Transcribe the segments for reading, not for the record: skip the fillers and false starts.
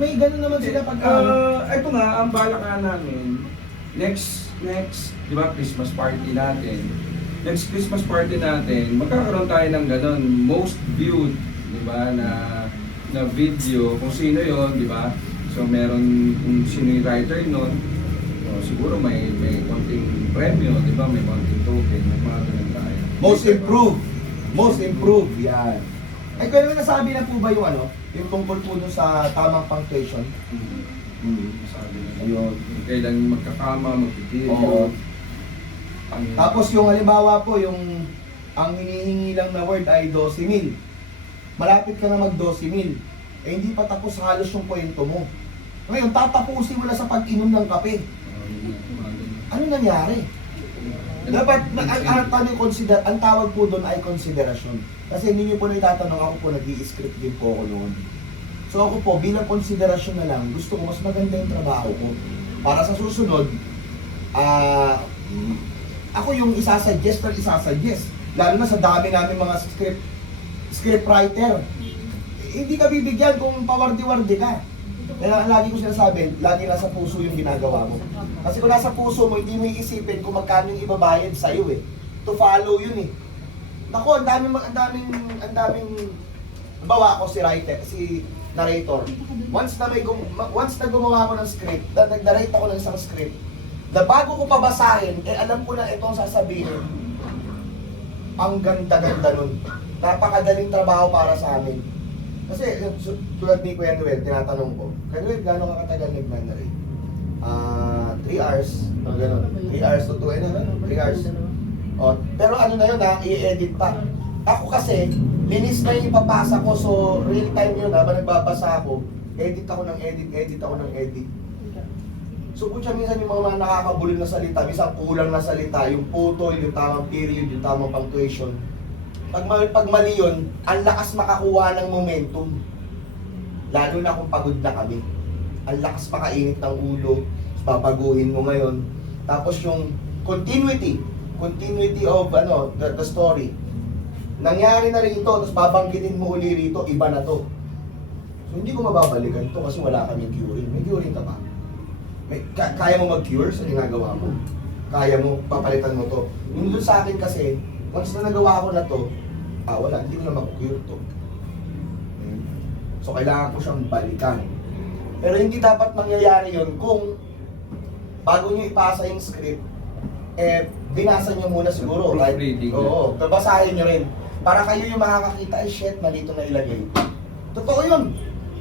may gano'n naman sila pagka... Ito nga, ang balak nga namin, next, di ba, Christmas party natin. Next Christmas party natin, magkakaroon tayo ng gano'n, most viewed, di ba, na video, kung sino yon, di ba? So meron kung sino yung writer nun, so, siguro may konting premyo, di ba, may konting token, may mga ganun tayo. Most improved, yan. Ay, kaya nasabi na po ba yung ano, yung tungkol po dun sa tamang punctuation? Sabi na, Ayun. kailan magkakama, Oo. magpiperiod. Tapos yung halimbawa po, yung ang hinihingi lang na word ay 12,000. Malapit ka na mag 12,000. Eh hindi pa tapos halos yung kwento mo. Ngayon, tatapusin mo na sa pag-inom ng kape. Ano nangyari? Dapat, ang tawag po doon ay konsiderasyon. Kasi hindi nyo po na itatanong, ako po nag-i-script din po ako noon. So ako po, bilang konsiderasyon na lang, gusto ko mas maganda yung trabaho ko. Para sa susunod, ako yung isasuggest. Lalo na sa dami namin mga scriptwriter. Hindi ka bibigyan kung pawardi-wardi ka. Kaya lagi ko sinasabi, lagi nasa puso yung ginagawa mo. Kasi kung nasa puso mo, hindi mo iisipin kung magkano yung ibabayad sa'yo eh. To follow yun eh. Naku, ang daming, bawa ako si writer, si narrator. Once na gumawa ako ng script, nag-narrate ako ng isang script, na bago ko pabasahin, alam ko na itong sasabihin, ang ganda-ganda nun. Napakadaling trabaho para sa amin. Kasi tulad ni Kuya Noel, tinatanong ko, Kuya Noel, gano'ng kakatagal nag-narrate? 3 hours, gano'n. 3 hours to 2 and 3 hours. O, pero ano na yun i-edit pa. Ako kasi, linis na yung ipapasa ko, so real time yun habang nagbabasa ako, edit ako ng edit. So kung siya minsan yung mga nakakabulin na salita, minsan kulang na salita, yung putol, yung tamang period, yung tamang punctuation. Pag mali yun, ang lakas makakuha ng momentum. Lalo na kung pagod na kami. Ang lakas makainit ng ulo, babaguhin mo ngayon. Tapos yung continuity of the story. Nangyari na rito, tapos babanggitin mo uli rito, iba na to. So hindi ko mababalikan to kasi wala kaming curing. May curing ka ba? Kaya mo mag-cure sa ginagawa mo? Kaya mo, papalitan mo to? Yung doon sa akin kasi, once na nagawa ko na to, wala, hindi ko na mag-cure to. So kailangan ko siyang balikan. Pero hindi dapat mangyayari yun kung bago nyo ipasa yung script, binasa nyo muna siguro, right? Oo, babasahin nyo rin. Para kayo yung makakakita, ay shit, mali ito na ilagay. Totoo yun.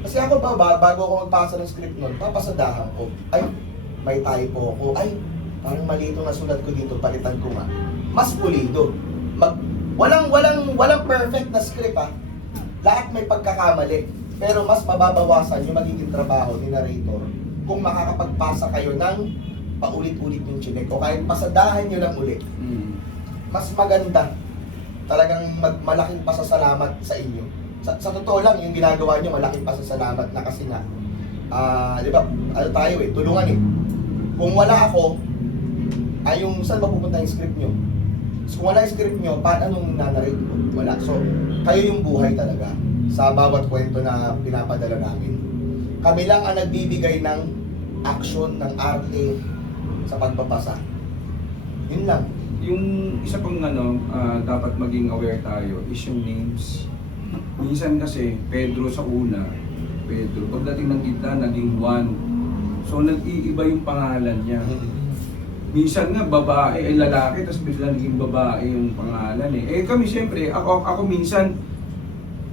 Kasi ako bago ako magpasa ng script nun, papasadahan ko. Ay, may typo ako. Ay, parang mali ito nasulat ko dito, palitan ko nga. Mas pulido. Walang perfect na script ha. Lahat may pagkakamali. Pero mas mababawasan yung magiging trabaho ni narrator kung makakapagpasa kayo ng paulit-ulit yung chinek o kahit pasadahan nyo lang ulit. Mas maganda. Talagang malaking pasasalamat sa inyo. Sa totoo lang, yung ginagawa nyo, malaking pasasalamat na kasi na, di ba, ano tayo tulungan eh. Kung wala ako, ay yung saan mapupunta yung script nyo? So, kung wala yung script nyo, paano nung nanarate ko? Wala. So, kayo yung buhay talaga sa bawat kwento na pinapadala namin. Kami lang ang nagbibigay ng action, ng arte sa pagbabasa. Yun lang. Yung isa pang dapat maging aware tayo is yung names. Minsan kasi, Pedro sa una, Pedro, pagdating ng gitna, naging Juan. So, nag-iiba yung pangalan niya. Minsan nga, babae ay lalaki, tapos bigla naging babae yung pangalan eh. Kami siyempre, ako minsan,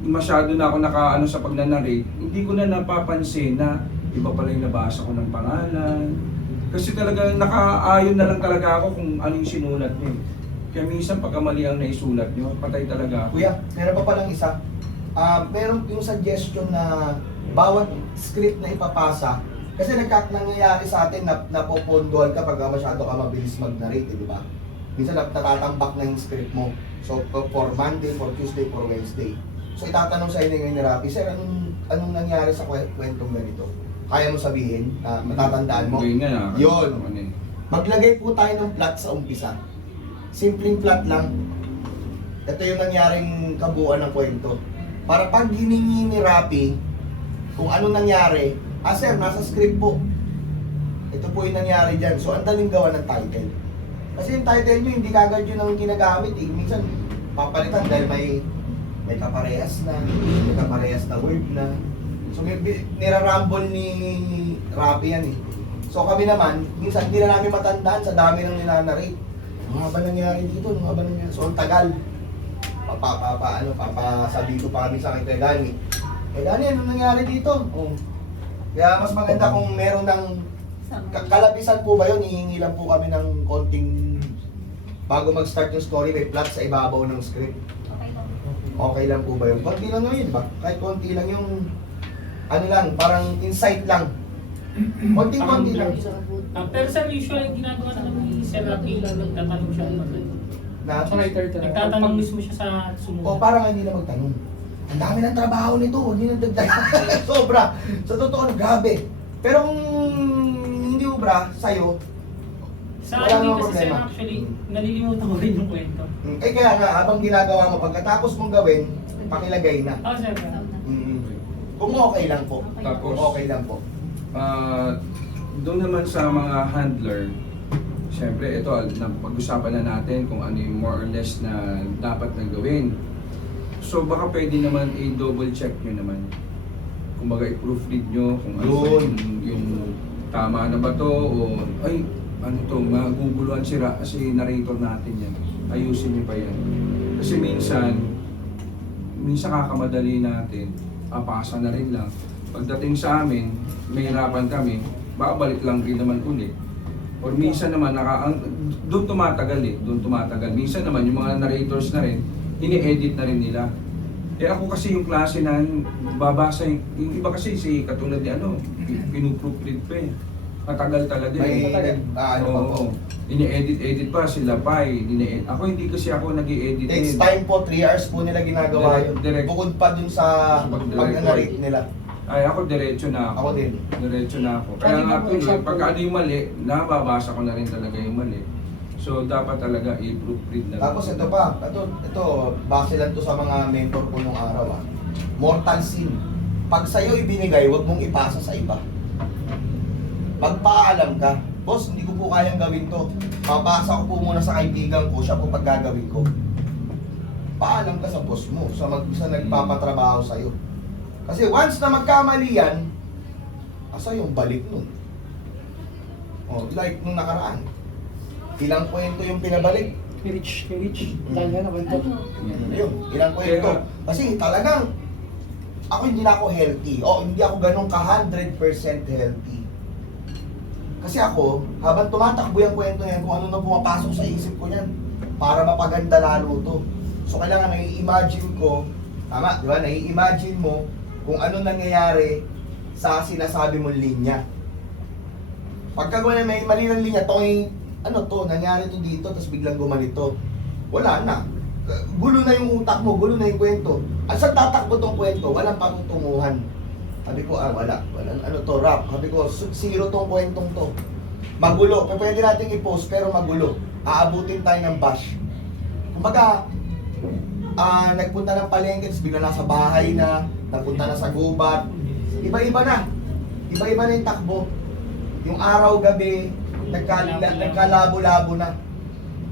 masyado na ako nakaano sa pagnanarrate, hindi ko na napapansin na iba pala yung nabasa ko ng pangalan. Kasi talaga nakaayon na lang talaga ako kung ano yung sinulat niyo. Kaya minsan pagka mali ang naisulat niyo, patay talaga ako. Kuya, meron pa palang isa. Meron yung suggestion na bawat script na ipapasa, kasi nangyayari sa atin na napopondohan ka pag masyado ka mabilis mag-narrate, di ba? Minsan natatambak na yung script mo. So for Monday, for Tuesday, for Wednesday. So itatanong sa inyo ngayon ni Rafi, Sir, anong nangyari sa kwentong ganito? Kaya mo sabihin, matatandaan mo? Yun. Maglagay po tayo ng plot sa umpisa. Simpleng plot lang. Ito yung nangyaring kabuuan ng kwento. Para pag hiningi ni Rafi, kung anong nangyari, Sir, nasa script po. Ito po yung nangyari dyan. So, ang daling gawa ng title. Kasi yung title nyo, hindi kagad yun ang ginagamit eh. Minsan, papalitan dahil may kaparehas na word na. So, nirarumble ni Rapi yan eh. So, kami naman, minsan hindi na namin matandaan sa dami ng ninanarate. Ano nga ba nangyari dito? Ano nga ba nangyari? So, ang tagal. Papasabi ko pa kami sa akin kay Dani. Dani, ano nangyari dito? Oh. Kaya mas maganda kung meron ng kalapisan po ba yun, hihingi lang po kami ng konting bago mag-start yung story, may plot sa ibabaw ng script. Okay lang po ba yun? Konti lang yun, ba? Kahit konti lang yung ano lang, parang insight lang. Konti-konti lang. Pero sir, usually ginagawa na ng Sir Rapi lang nagtatanong siya. Na, Nagtatanong mismo siya sa sumunod. o parang hindi na magtanong. Ang dami ng trabaho nito, hindi na dagdag. Sobra. Sa totoo, grabe. Pero kung hindi ubra, sa'yo, Sa wala akin namang kasi sir, problema. actually, nalilimutan ko rin yung kwento. Kaya nga, habang ginagawa mo, pagkatapos mong gawin, pakilagay na. Oh, sir. Kung okay lang po. Tapos, Kung okay lang po. doon naman sa mga handler, siyempre ito, pag-usapan na natin kung ano yung more or less na dapat na gawin. So baka pwede naman i-double check nyo naman. Kumbaga i-proofread nyo kung ano ba yung tama na ba to o ay ano to, maguguluhan sira kasi narrator natin yan. Ayusin nyo pa yan. Kasi minsan kakamadali natin, pasa na rin lang. Pagdating sa amin, may hirapan kami, babalik lang rin naman ulit. Or minsan naman, doon tumatagal eh, doon tumatagal. Minsan naman, yung mga narrators na rin, ini-edit na rin nila. Eh ako kasi yung klase na babasa, yung iba kasi si katulad ni pinuproofread pa eh. Matagal talaga eh. Ano pa po? Ini-edit pa sila pa eh. Ako hindi kasi ako nag-i-edit Takes time po, 3 hours po nila ginagawa yun. Direct. Bukod pa dun sa pag-narrate nila. Ay ako diretso na ako. Ako din. Diretso na ako. Kaya nga tuloy, pagka ano yung mali, nababasa ko na rin talaga yung mali. So dapat talaga i-proofread na. Tapos ito pa, ito, base lang to sa mga mentor ko nung araw Mortal sin. Pag sa'yo ibinigay, huwag mong ipasa sa iba. Magpaalam ka, boss, hindi ko po kayang gawin to. Papasa ko po muna sa kaibigan ko, siya po paggagawin ko. Paalam ka sa boss mo, sa nagpapatrabaho sa'yo. Kasi once na magkamali yan, asa yung balik nun? Like nung nakaraan. Ilang kwento yung pinabalik? Rich. Dahil nga naman to. Ayun, ilang kwento. Kasi talagang, ako hindi na ako healthy. Hindi ako ganun ka 100% healthy. Kasi ako, habang tumatakbo yung kwento yan, kung ano na pumapasok sa isip ko yan, para mapaganda lalo to. So kailangan nai-imagine ko, tama, di ba? Nai-imagine mo kung ano nangyayari sa sinasabi mong linya. Pagka may mali ng linya, nangyari to dito, tapos biglang gumanito. Wala na. Gulo na yung utak mo, gulo na yung kwento. At sa tatakbo tong kwento, walang patutunguhan. Sabi ko, wala. Rap. Sabi ko, zero tong kwentong to. Magulo. Pwede natin i-post, pero magulo. Aabutin tayo ng bash. Kumbaga, nagpunta ng palengke, bigla nasa bahay na, nagpunta na sa gubat. Iba-iba na. Iba-iba na yung takbo. Yung araw-gabi, nagkalabo-labo na.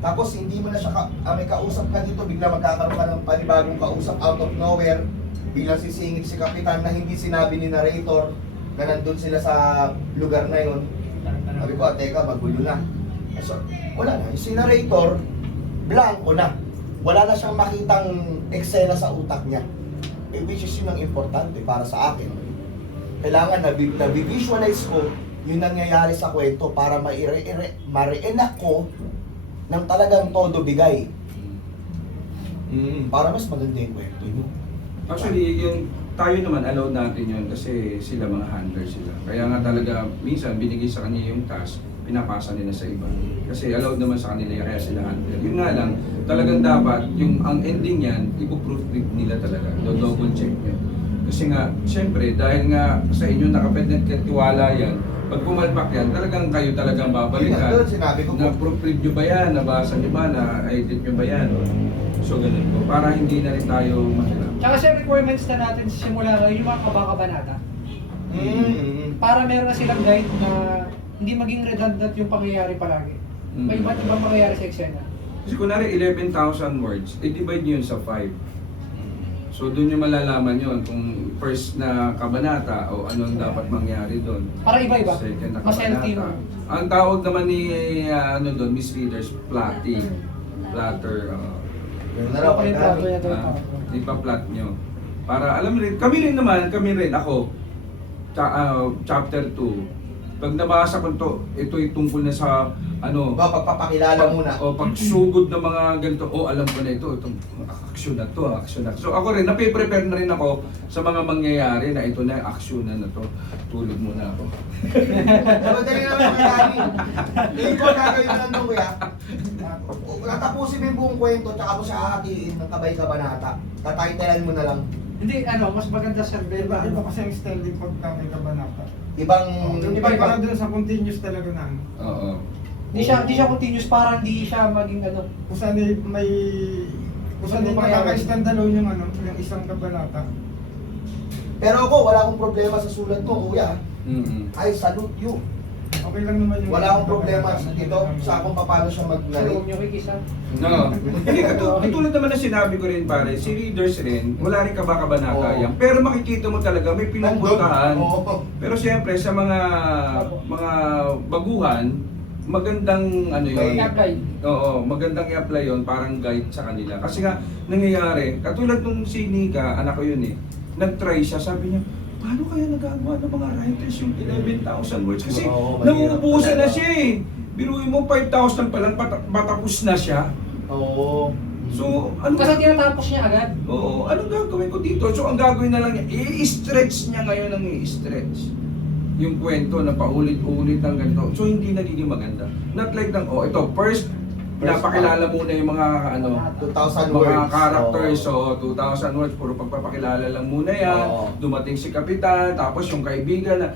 Tapos hindi mo na siya, may kausap ka dito, bigla magkakaroon ka ng panibagong kausap out of nowhere. Biglang sisingit si Kapitan na hindi sinabi ni narrator na nandun sila sa lugar na yon. Sabi ko, teka, magulo na. So, wala na. Si narrator, blanco na. Wala na siyang makitang eksena sa utak niya. Which is yun ang importante para sa akin. Kailangan na-visualize ko yung nangyayari sa kwento para ma-reenact ko ng talagang todo bigay. Para mas maganda yung kwento nyo. Actually, yung tayo naman allowed natin yun kasi sila mga handler sila. Kaya nga talaga minsan binigay sa kanila yung task, pinapasa nila sa iba. Kasi allowed naman sa kanila kaya sila handler. Yun nga lang, talagang dapat yung ang ending yan, ipo-proofread nila talaga. Do-double check nyo. Kasi nga, syempre, dahil nga sa inyo nakapagtiwala yan, pag pumalpak yan, talagang kayo talagang babalikan. Doon sinabi ko po. Na-proofread nyo ba yan? Nabasa nyo ba? Na-edit nyo ba yan? So ganun po. Para hindi na rin tayo mahirap. Tsaka sa requirements na natin simula ngayon, yung mga kabakabanata. Para meron na silang guide na hindi maging redundant yung pangyayari palagi. May iba't ibang pangyayari sa eksena. Kasi kunwari 11,000 words, i-divide nyo yun sa 5. So doon nyo malalaman yun kung first na kabanata o ano ang dapat mangyari doon. Para iba-iba. Second na Mas healthy kabanata. mo. Ang tawag naman ni ano doon, Miss Readers, plotting. Platter. Ganun na raw, Yung plato niya daw. Ipa-plot nyo. Para alam mo rin, kami rin, ako, chapter 2. Pag nabasa ko to, ito'y tungkol na sa ano, Pagpapakilala muna. o pagsugod ng mga ganito, alam ko na itong action na to. So ako rin, nape-prepare na rin ako sa mga mangyayari na ito na, action na to. Tulog muna ako. Pero dali naman ang kailangan. Hindi ko gagawin na lang doon, kuya. Tatapusin mo yung buong kwento, tsaka mo siya hahatiin ng kabay-kabanata. Tataytelan mo na lang. Hindi, mas maganda sir. Iba kasi ang extended pagka may kabanata. Ibang... Yung iba para dun sa continuous talaga na. Oo. Hindi siya continuous, para hindi siya maging Kung saan may... Kung saan yung nakaka-stand alone yung yung isang kabanata. Pero ako, wala akong problema sa sulat mo, kuya. I salute you. Okay lang naman yung... Wala akong problema dito sa kung paano siya Huwag mag-narrate. niyo kikisa. No. Hindi, katulad naman na sinabi ko rin pare, si readers rin, wala rin kabaka-banata Oo. yan. Pero makikita mo talaga may pinupuntahan. Oo. Pero siyempre sa mga baguhan, magandang ano yun. I-apply. Oo, magandang i-apply yun, parang guide sa kanila. Kasi nga, nangyayari, katulad nung si Nika, anak ko yun nag-try siya, sabi niya, paano kaya nagagawa ng mga writers yung 11,000 words? Kasi Oo, mahirap nauubusan na talaga. siya eh. Biruin mo 5,000 pa lang, patapos na siya. Oo. So, ano Kasi tinatapos niya agad. Oo, anong gagawin ko dito? So, ang gagawin na lang niya, i-stretch niya ngayon ang i-stretch. Yung kwento na paulit-ulit ng ganito. So, hindi nagiging maganda. Not like ito, first, pinapakilala muna yung mga 2,000 mga words. characters, so 2,000 words, puro pagpapakilala lang muna yan. Oo. Dumating si Kapitan, tapos yung kaibigan na,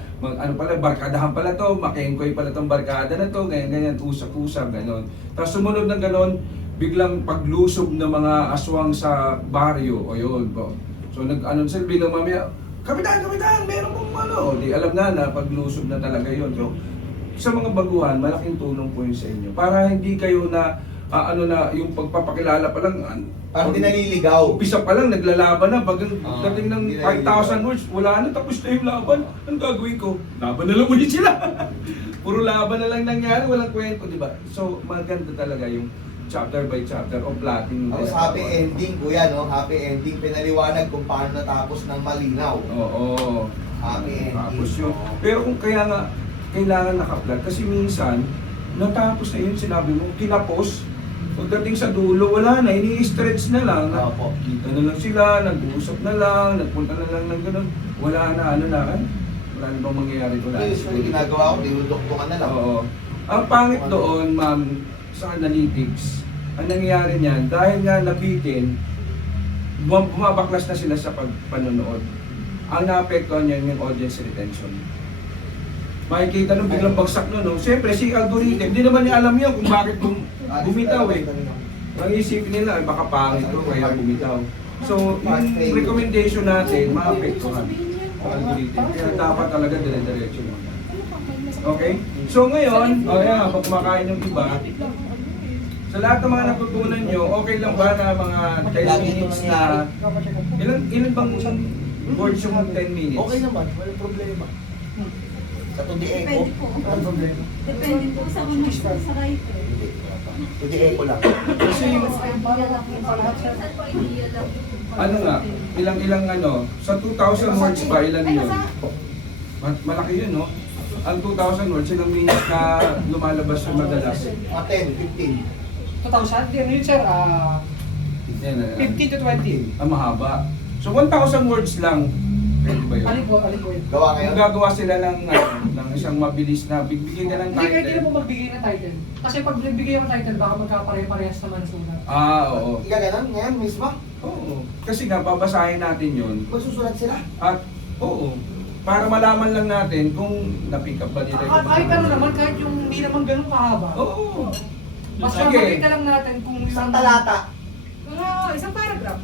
barkadahan pala to, makengkoy pala tong barkada na to, ganyan, usap-usap, ganon. Tapos sumunod ng ganon, biglang paglusob ng mga aswang sa baryo, o yun po. So sila bilang mamaya, Kapitan, meron pong di alam na paglusob na talaga yun. So, sa mga baguhan, malaking tulong po yun sa inyo. Para hindi kayo na, yung pagpapakilala pa lang, Parang di naliligaw. umpisa pa lang, naglalaban na. Pag dating ng hindi na 5,000 words, wala na, tapos na yung laban. Anong gagawin ko? Laban na lang ulit sila. Puro laban na lang nangyari, walang kwento, di ba? So, maganda talaga yung chapter by chapter o plotting. Tapos happy ending, kuya, no? Happy ending. Pinaliwanag kung paano natapos ng malinaw. Oo. Happy ending. Tapos yun. Pero kung kaya nga, kailangan naka-plot. Kasi minsan, natapos na yun, sinabi mo, kinapos. Pagdating sa dulo, wala na, ini-stretch na lang. Opo. Kita na lang sila, nag-uusap na lang, nagpunta na lang ng ganun. Wala na, wala na bang mangyayari ko lang. Usually ginagawa ko, dinuduktungan na lang. Oo. Ang pangit doon, ma'am, sa analytics, ang nangyayari niyan, dahil nga nabitin, bumabaklas na sila sa panonood. Ang naapektuhan niyan yung audience retention. Makikita nung biglang bagsak no. Siyempre, si algorithm, hindi naman niya alam yun kung bakit bumitaw eh. Ang isipin nila, ay baka pangit to, kaya bumitaw. So, yung recommendation natin, maapektuhan ang algorithm. Kaya dapat talaga dire-diretso mo. Okay? So ngayon, habang kumakain yung iba, sa lahat ng mga natutunan nyo, okay lang ba na mga 10 minutes na, ilan bang words yung 10 minutes? Okay naman, walang problema. Katundiin ko, Depende po. walang problema. Depende po sa writer. Tundiin ko lang. Kasi ano nga, ilang sa 2,000 words ba, ilan yun? Malaki yun, no? Ang 2,000 words, ilang minutes na lumalabas yung madalas? Mga 10, 15. 2,000? Di ano yun sir? 15 to 20. Ang mahaba. So 1,000 words lang. Pwede ba yun? Alin po yun? Gawa kayo? Kung gagawa sila ng isang mabilis na, bigbigyan ka ng Hindi, kahit hindi na po title. magbigay ng title. Kasi pag nagbigay ako ng title, baka magkapare-parehas naman sulat. Oo. Igaganon ngayon mismo? Oo. Kasi nga, babasahin natin yun. Magsusulat sila? At, oo. Para malaman lang natin kung na-pick up ba nila Kahit ano naman, kahit yung hindi naman ganun kahaba. Oo. Mas Sige. makikita lang natin kung Isang talata. Isang paragraph.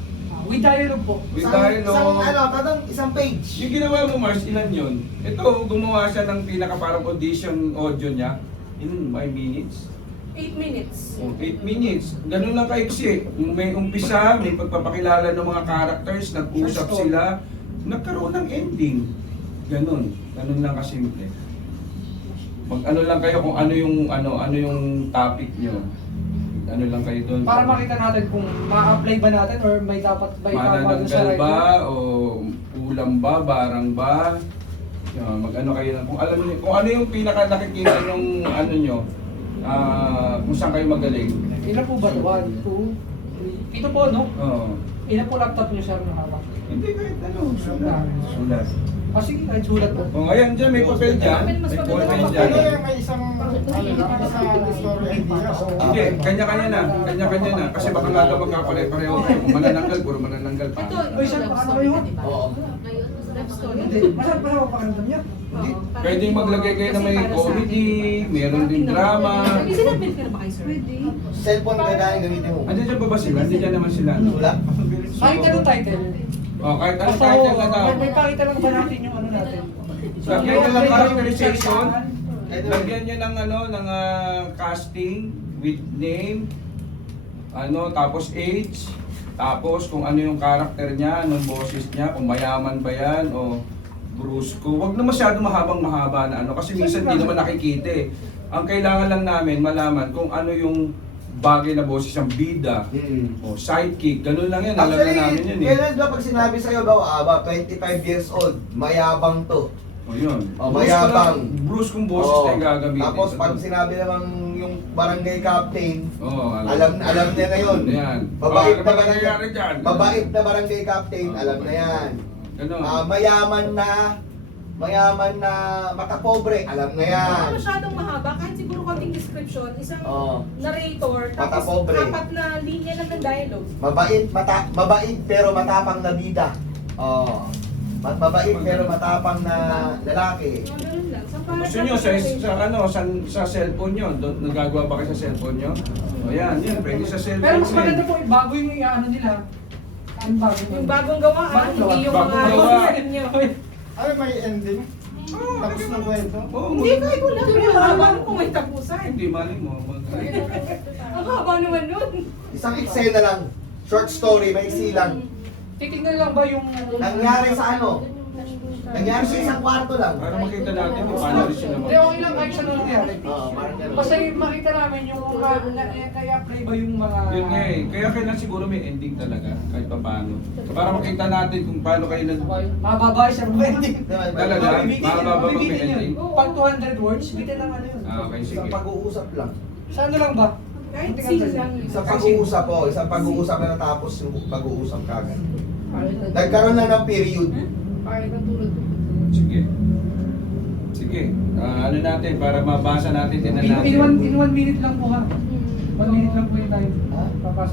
With dialogue po. With Isang dialogue. isang page. Yung ginawa mo, Mars, ilan yun? Ito, gumawa siya ng pinaka parang audition audio niya. In 5 minutes. 8 minutes. 8 minutes. Ganun lang kaiksi. May umpisa, may pagpapakilala ng mga characters, nag-usap sila, nagkaroon ng ending. Ganun. Ganun lang kasimple. Mag-ano lang kayo kung ano yung topic nyo. Ano lang kayo doon. Para makita natin kung ma-apply ba natin or may dapat ba ipapagawa sa Manananggal writer. ba o ulam ba, barang ba? Mag-ano kayo lang. Kung alam niyo, kung ano yung pinaka nakikita ng ano nyo, kung saan kayo magaling. Ilan po ba ito? 1, 2, 3. Ito po, no? Oo. Ilan po laptop niyo, sir, na hawak? Hindi kahit ano, sulat. Sulat. Sige, kahit sulat po. Kung ayan dyan, may papel dyan. May papel dyan. Ano yung may isang story idea o Hindi, kanya-kanya na. Kanya-kanya na. Kasi baka nga daw magkapare-pareho. Kung manananggal, puro manananggal pa. Ito, Uy, sir, paano kayo? Oo. Love story. Hindi. Masarap pa sa pakiramdam niya. Hindi. Pwedeng maglagay kayo na may comedy, meron din drama. Sinabit ka na ba kayo, sir? Pwede. Cellphone ka na gamitin mo. Andiyan dyan ba ba sila? Andiyan dyan naman sila. Wala? Kahit anong title. Oh, kahit anong Basta title na daw. may pakita lang ba natin yung ano natin? Lagyan nyo ng characterization. Ito. Lagyan nyo ng ng casting with name, tapos age, tapos kung ano yung character niya, anong boses niya, kung mayaman ba yan o brusko. Huwag na masyado mahaba na kasi minsan hindi naman nakikita eh. Ang kailangan lang namin malaman kung ano yung bagay na boses ng bida o sidekick, ganun lang yan, alam na namin yun eh. Kailan ba pag sinabi sa'yo daw, 25 years old, mayabang to. O yun. O, mayabang. Bruce kung boses Oo. na yung gagamitin. Tapos pag sinabi namang yung barangay captain, Oo, alam niya na yun. Yan. Mabait Ano na ba nangyayari dyan? Mabait na barangay captain, alam na yan. Ganun. Mayaman na matapobre, alam na yan. Baka masyadong mahaba, kahit siguro konting description, isang Oo. narrator, tapos Matapobre. 4 na linya lang ng dialogue. Mabait pero matapang na bida. Oh. Mabait pero matapang na lalaki. Mga ganun lang. Sa para Gusto nyo sa cellphone nyo? Nagagawa ba kayo sa cellphone nyo? O yan, pwede sa cellphone. Pero mas nyo eh. maganda po, bago yung ano nila. Ang bago yung bagong gawaan, Bagong gawa. hindi yung Bagong mga gawa. yung nyo. ay may ending? Tapos ng kwento? Oo, Hindi, kahit wala. Pero haba nung kung may tapusan. Hindi, mali mo. Ang haba naman nun. Isang eksena lang. Short story, maiksi lang. Titignan lang ba yung... Nangyari sa ano? Nangyari sa isang kwarto lang. Para makita natin kung paano rin sila Hindi, okay lang kahit saan nangyari. Oo, parang ganun. Basta makita namin yung kaya play ba yung mga... Yun nga eh. Kaya kailangan siguro may ending talaga, kahit pa paano. Para makita natin kung paano kayo Mga babae, sir, may ending. Talaga? Mababa ba may ending? Pag 200 words, bitin lang ano yun. Okay, sige. Isang pag-uusap lang. Sa ano lang ba? Kahit scene lang yun. Isang pag-uusap po. Isang pag-uusap na natapos yung pag-uusap kagad. Nagkaroon lang ng period. Sige. Sige. Ano natin, para mabasa natin, tinan natin. In 1 minute lang po ha. 1 minute lang po yung time. Ha? Papasa.